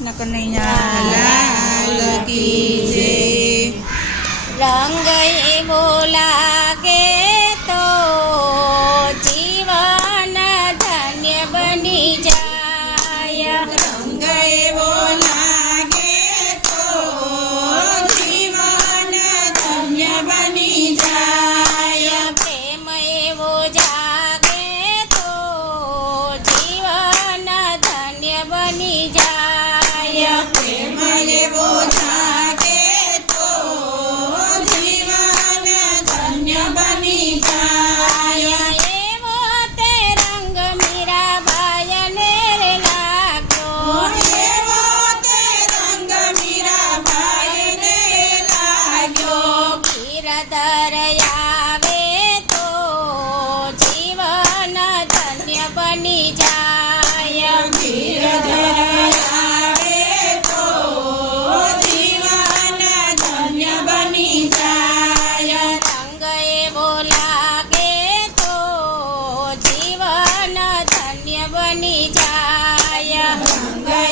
કૃષ્ણ કનૈયા લાલ કી જય રંગ એવો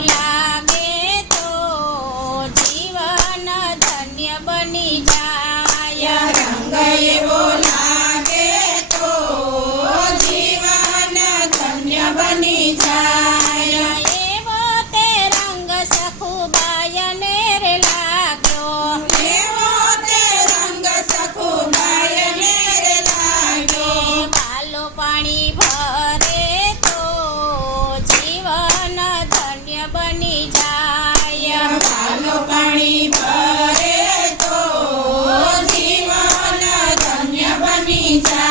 લાગે તો જીવન ધન્ય બની જાય. રંગ એવો change.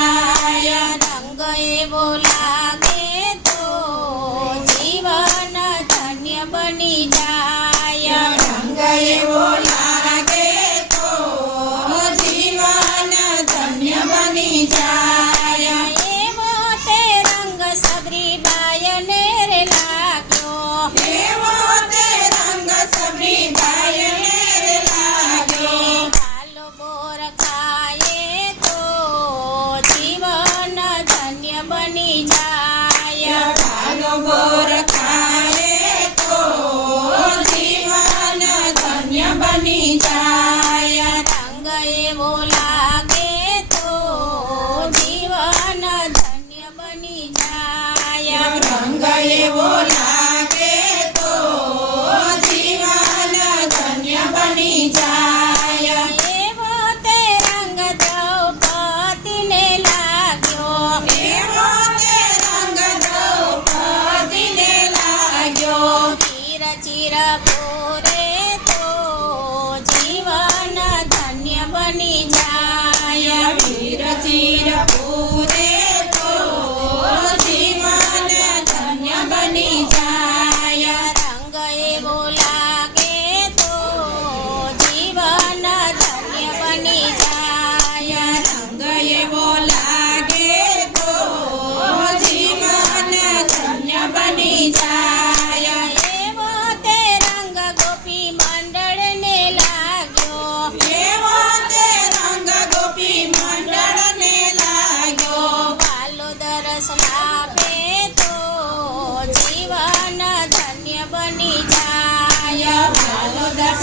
જાય. એવો તે રંગ દ્રૌપદીને લાગ્યો. એવો તે રંગ દ્રૌપદીને લાગ્યો. ચીર ચીર પોરે તો